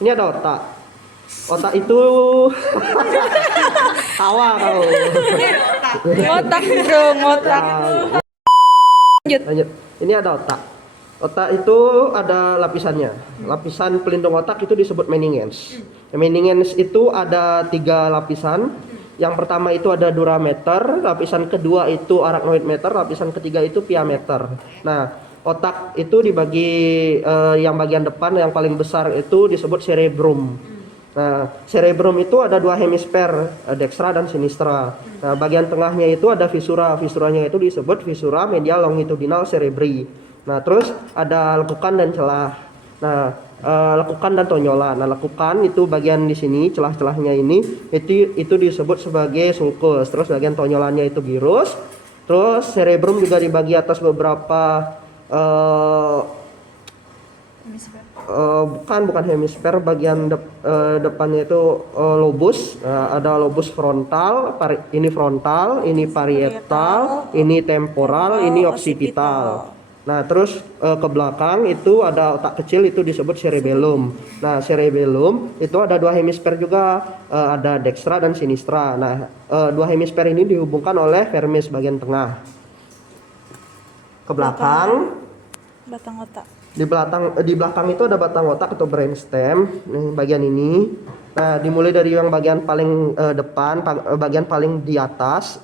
Ini ada otak. Otak itu tawa kau. Ngotak bro, ngotak. Lanjut. Lanjut. Ini ada otak. Otak itu ada lapisannya. Lapisan pelindung otak itu disebut meninges. Meninges itu ada 3 lapisan. Yang pertama itu ada durameter, lapisan kedua itu arachnoid meter, lapisan ketiga itu pia meter. Nah, otak itu dibagi yang bagian depan yang paling besar itu disebut cerebrum. Nah, cerebrum itu ada 2 hemisfer, dextra dan sinistra. Nah, bagian tengahnya itu ada visura. Visuranya itu disebut visura medial longitudinal cerebri. Nah, terus ada lekukan dan celah. Nah, lekukan dan tonjolan. Nah, lekukan itu bagian di sini, celah-celahnya ini itu disebut sebagai sulcus. Terus bagian tonjolannya itu gyrus. Terus cerebrum juga dibagi atas beberapa bukan hemisfer, bagian depannya itu lobus. Ada lobus frontal, ini frontal, ini parietal, ini temporal, ini occipital. Nah, terus ke belakang itu ada otak kecil itu disebut cerebellum. Nah, cerebellum itu ada 2 hemisfer juga, ada dextra dan sinistra. Nah, 2 hemisfer ini dihubungkan oleh vermis bagian tengah. Ke belakang, Batang otak. di belakang itu ada batang otak atau brainstem. Nih, bagian ini. Nah, dimulai dari yang bagian paling depan, bagian paling di atas,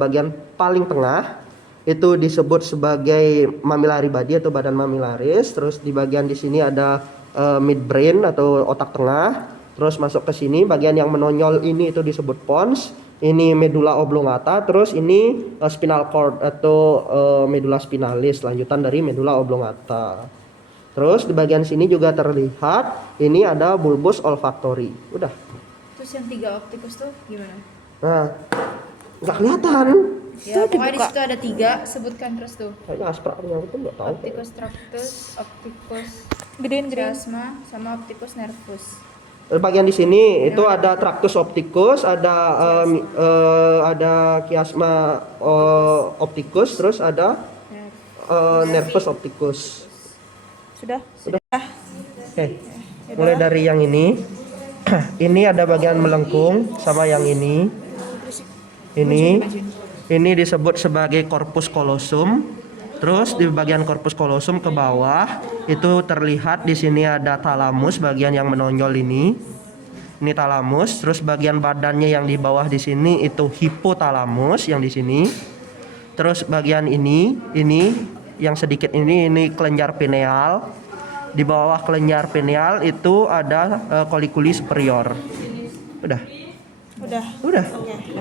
bagian paling tengah itu disebut sebagai mamillary body atau badan mamillaris. Terus di bagian di sini ada midbrain atau otak tengah. Terus masuk ke sini, bagian yang menonjol ini itu disebut pons. Ini medulla oblongata. Terus ini spinal cord atau medulla spinalis, lanjutan dari medulla oblongata. Terus di bagian sini juga terlihat ini ada bulbus olfactory. Udah. Terus yang 3 optikus tuh gimana? Nah, nggak kelihatan. Ya, Tuh, pokoknya di dibuka. situ ada 3, sebutkan terus tuh. Kayaknya asprak punya aku tuh nggak tahu. Opticus tractus, opticus Gedein. chiasma, sama opticus nervus. Bagian di sini itu ada tractus opticus, ada chiasma opticus, terus ada nervus opticus. Sudah? Oke, mulai dari yang ini. Ini ada bagian melengkung sama yang ini. Ini disebut sebagai corpus callosum. Terus di bagian corpus callosum ke bawah itu terlihat di sini ada thalamus, bagian yang menonjol ini. Ini thalamus. Terus bagian badannya yang di bawah di sini itu hipothalamus yang di sini. Terus bagian ini yang sedikit ini kelenjar pineal. Di bawah kelenjar pineal itu ada colliculi superior. Udah. Udah. Udah. Oke.